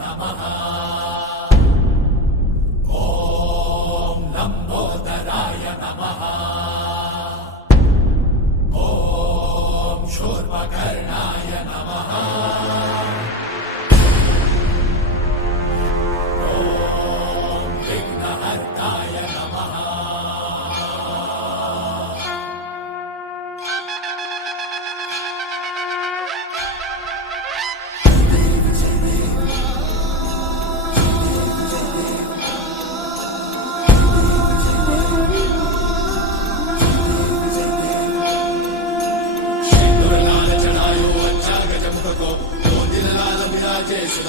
नमः। ॐ लम्बोदराय नमः। ॐ शूर्पकर्णाय नमः। ॐ विघ्नहर्ताय नमः।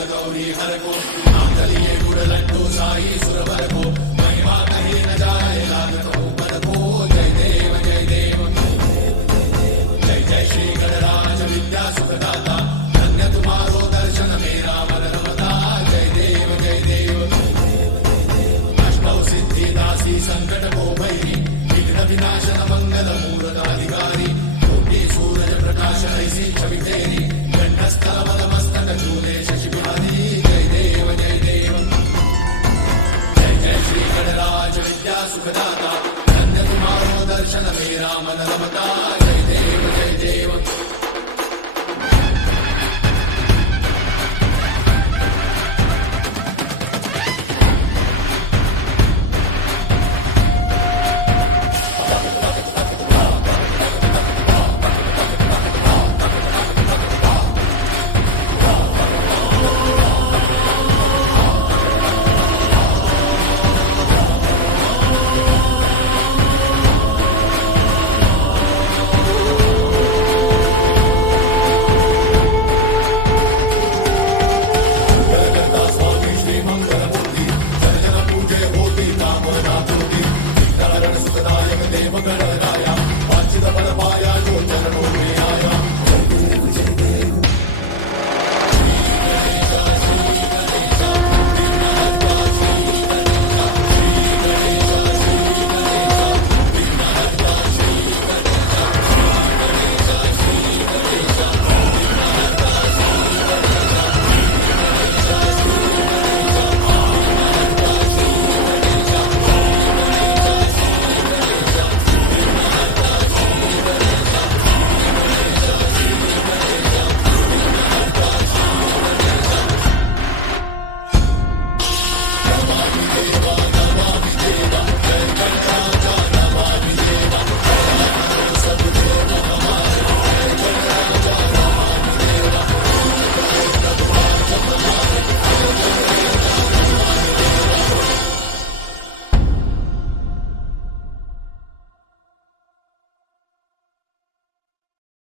गौरी हर को नामदलिए गुड़ लड्डू साई सुरवर को महिमा कहीं न जाए लागत ऊपर को। जय देव जय देव जय जय श्री गणेश।